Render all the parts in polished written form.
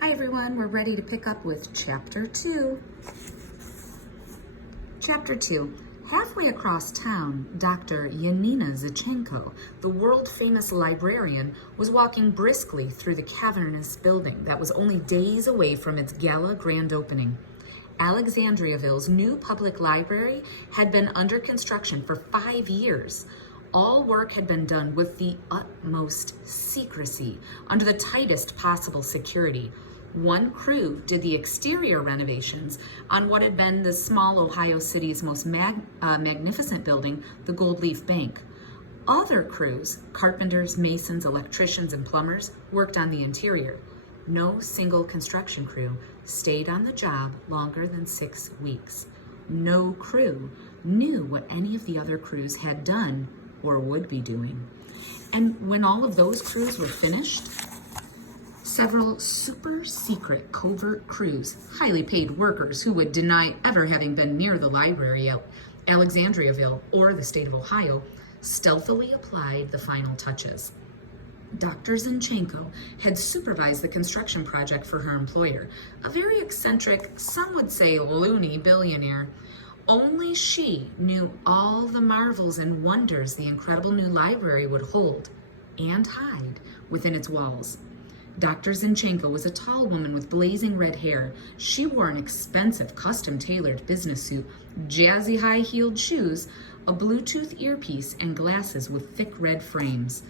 Hi everyone, we're ready to pick up with Chapter 2. Chapter 2. Halfway across town, Dr. Yanina Zachenko, the world-famous librarian, was walking briskly through the cavernous building that was only days away from its gala grand opening. Alexandriaville's new public library had been under construction for 5 years. All work had been done with the utmost secrecy, under the tightest possible security. One crew did the exterior renovations on what had been the small Ohio city's most magnificent building, the Gold Leaf Bank. Other crews, carpenters, masons, electricians, and plumbers, worked on the interior. No single construction crew stayed on the job longer than 6 weeks. No crew knew what any of the other crews had done or would be doing. And when all of those crews were finished, several super secret covert crews, highly paid workers who would deny ever having been near the library at Alexandriaville or the state of Ohio, stealthily applied the final touches. Dr. Zinchenko had supervised the construction project for her employer, a very eccentric, some would say loony billionaire. Only she knew all the marvels and wonders the incredible new library would hold and hide within its walls. Dr. Zinchenko was a tall woman with blazing red hair. She wore an expensive, custom-tailored business suit, jazzy high-heeled shoes, a Bluetooth earpiece, and glasses with thick red frames.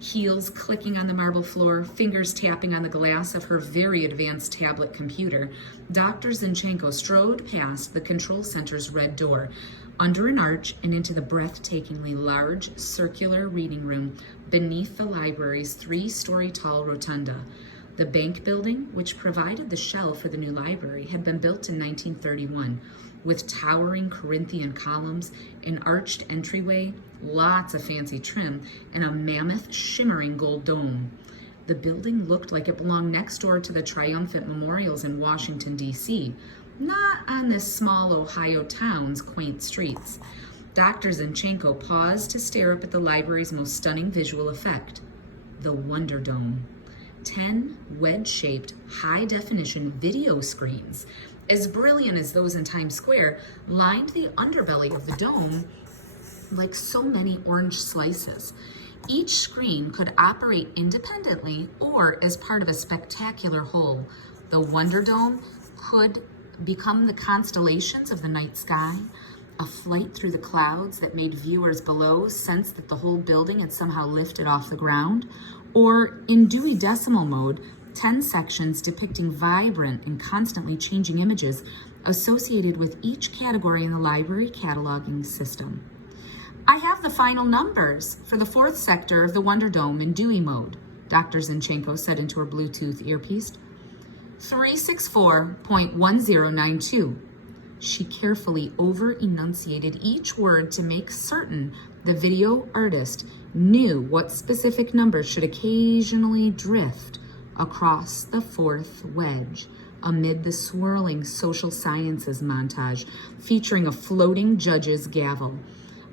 Heels clicking on the marble floor, fingers tapping on the glass of her very advanced tablet computer, Dr. Zinchenko strode past the control center's red door, under an arch and into the breathtakingly large circular reading room beneath the library's 3-story tall rotunda. The bank building, which provided the shell for the new library, had been built in 1931, with towering Corinthian columns, an arched entryway, lots of fancy trim, and a mammoth shimmering gold dome. The building looked like it belonged next door to the triumphant memorials in Washington, D.C., not on this small Ohio town's quaint streets. Dr. Zinchenko paused to stare up at the library's most stunning visual effect, the Wonder Dome. 10 wedge-shaped, high-definition video screens, as brilliant as those in Times Square, lined the underbelly of the dome like so many orange slices. Each screen could operate independently or as part of a spectacular whole. The Wonder Dome could become the constellations of the night sky, a flight through the clouds that made viewers below sense that the whole building had somehow lifted off the ground, or in Dewey Decimal mode, 10 sections depicting vibrant and constantly changing images associated with each category in the library cataloging system. I have the final numbers for the 4th sector of the Wonder Dome in Dewey mode, Dr. Zinchenko said into her Bluetooth earpiece. 364.1092. She carefully over-enunciated each word to make certain the video artist knew what specific numbers should occasionally drift across the 4th wedge amid the swirling social sciences montage featuring a floating judge's gavel,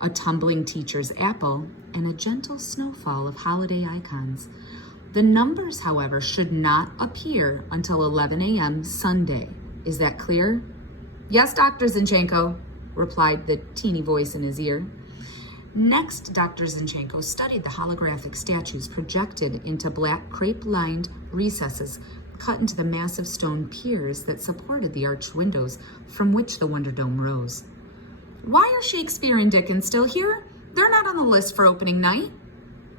a tumbling teacher's apple, and a gentle snowfall of holiday icons. The numbers, however, should not appear until 11 a.m. Sunday. Is that clear? Yes, Dr. Zinchenko, replied the teeny voice in his ear. Next, Dr. Zinchenko studied the holographic statues projected into black crepe-lined recesses cut into the massive stone piers that supported the arched windows from which the Wonder Dome rose. Why are Shakespeare and Dickens still here? They're not on the list for opening night.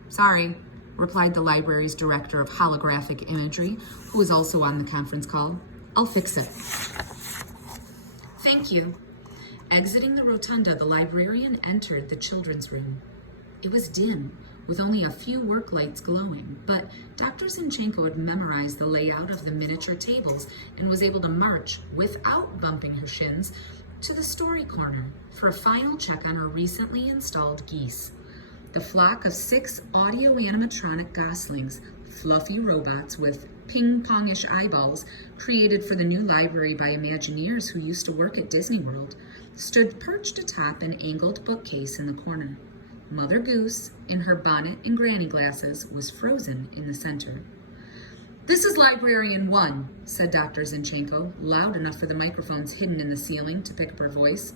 Sorry, replied the library's director of holographic imagery, who was also on the conference call. I'll fix it. Thank you. Exiting the rotunda, the librarian entered the children's room. It was dim, with only a few work lights glowing, but Dr. Zinchenko had memorized the layout of the miniature tables and was able to march, without bumping her shins, to the story corner for a final check on her recently installed geese. The flock of 6 audio-animatronic goslings, fluffy robots with ping-pongish eyeballs created for the new library by Imagineers who used to work at Disney World, stood perched atop an angled bookcase in the corner. Mother Goose, in her bonnet and granny glasses, was frozen in the center. "This is Librarian 1, said Dr. Zinchenko, loud enough for the microphones hidden in the ceiling to pick up her voice.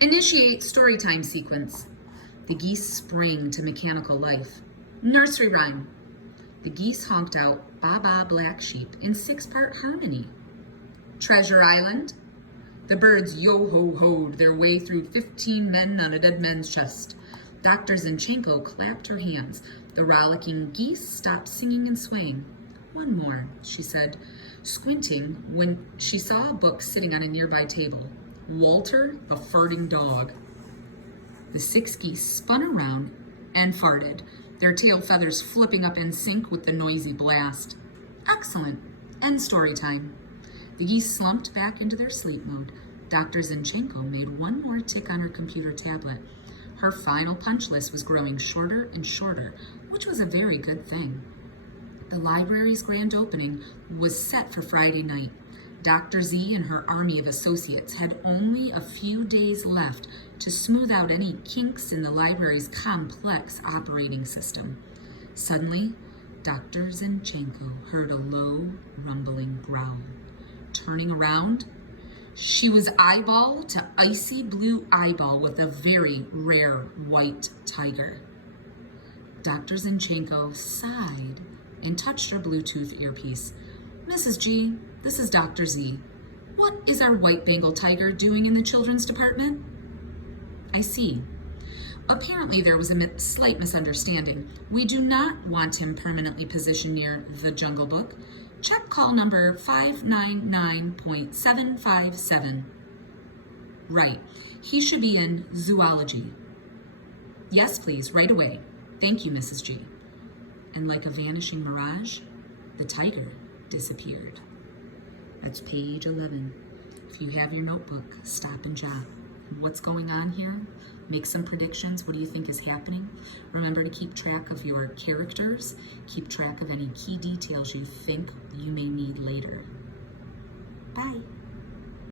"Initiate storytime sequence." The geese sprang to mechanical life. "Nursery rhyme." The geese honked out "Ba Ba Black Sheep" in 6-part harmony. "Treasure Island." The birds yo-ho-hoed their way through 15 men on a dead man's chest. Dr. Zinchenko clapped her hands. The rollicking geese stopped singing and swaying. "One more," she said, squinting when she saw a book sitting on a nearby table. Walter the Farting Dog. The 6 geese spun around and farted, their tail feathers flipping up in sync with the noisy blast. "Excellent. End story time." The geese slumped back into their sleep mode. Dr. Zinchenko made one more tick on her computer tablet. Her final punch list was growing shorter and shorter, which was a very good thing. The library's grand opening was set for Friday night. Dr. Z and her army of associates had only a few days left to smooth out any kinks in the library's complex operating system. Suddenly, Dr. Zinchenko heard a low, rumbling growl. Turning around, she was eyeball to icy blue eyeball with a very rare white tiger. Dr. Zinchenko sighed and touched her Bluetooth earpiece. "Mrs. G, this is Dr. Z. What is our white Bengal tiger doing in the children's department?" "I see. Apparently there was a slight misunderstanding. We do not want him permanently positioned near the Jungle Book. Check call number 599.757. Right. He should be in zoology." "Yes, please, right away. Thank you, Mrs. G." And like a vanishing mirage, the tiger disappeared. That's page 11. If you have your notebook, stop and jot. What's going on here? Make some predictions. What do you think is happening? Remember to keep track of your characters. Keep track of any key details you think you may need later. Bye.